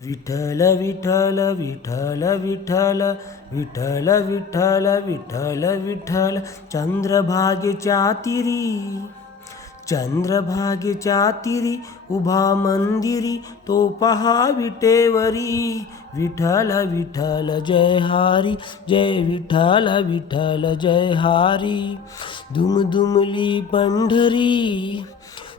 विठ्ठल विठ्ठल विठ्ठल विठ्ठल विठ्ठल विठ्ठल विठ्ठल विठ्ठल चंद्रभागेच्या तिरी चंद्रभागेच्या तिरी उभा मंदिरी तो पहा विटेवरी विठ्ठल विठ्ठल जय हारी जय विठ्ठल विठ्ठल जय हारी दुमदुमली पंढरी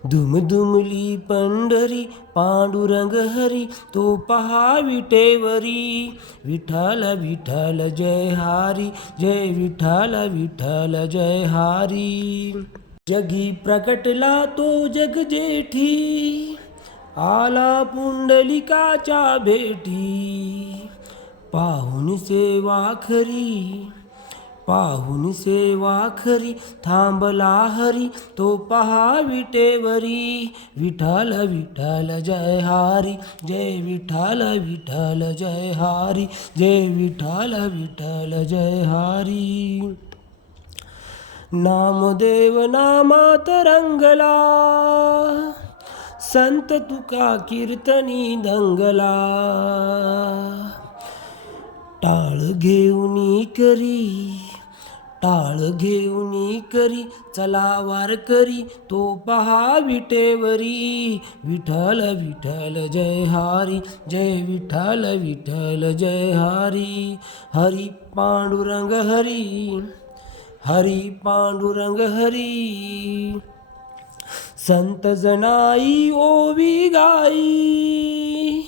दुमदुमली पंढरी, पांडुरंग हरी तो पहा विटेवरी। विठ्ठल विठ्ठल जय हारी, जय विठ्ठल विठ्ठल जय हारी। जगी प्रकटला तो जग जेठी, आला पुंडलिकाच्या भेटी। पाहुन सेवा खरी पाहुनी सेवा खरी थांबला हरी तो पहा विटेवरी. विठ्ठल विठ्ठल जय हारी जय विठ्ठल विठ्ठल जय हारी जय विठ्ठल विठ्ठल जय हारी. नामदेव नामात रंगला संत तुका कीर्तनी दंगला. टाळ घेऊनी करी टाळ घेऊन करी चला वार करी तो पहा विटेवरी. विठ्ठल विठ्ठल जय हारी जय विठ्ठल विठ्ठल जय हारी. हरी पांडुरंग हरी हरी पांडुरंग हरी. संत जनाई ओवी गाई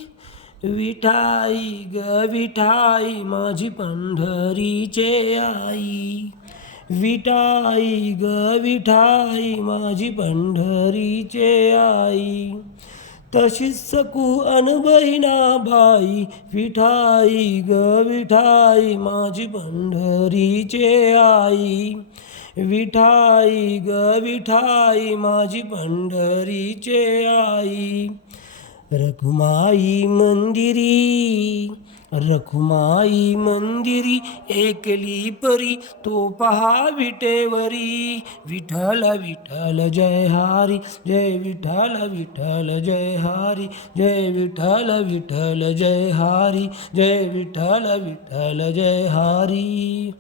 विठाई ग विठाई माझी पंढरीचे आई. विठाई ग विठाई माझी पंढरीचे आई. तशीच सकू अनबहिना बाई विठाई ग विठाई माझी पंढरीचे आई. विठाई ग विठाई माझी पंढरीचे आई. रघुमाई मंदिरी रखुमाई मंदिरी एकली परी तो पहा विटेवरी. विठ्ठल विठ्ठल जय हारी जय विठ्ठल विठ्ठल जय हारी जय विठ्ठल विठ्ठल जय हारी जय विठ्ठल विठ्ठल जय हारी.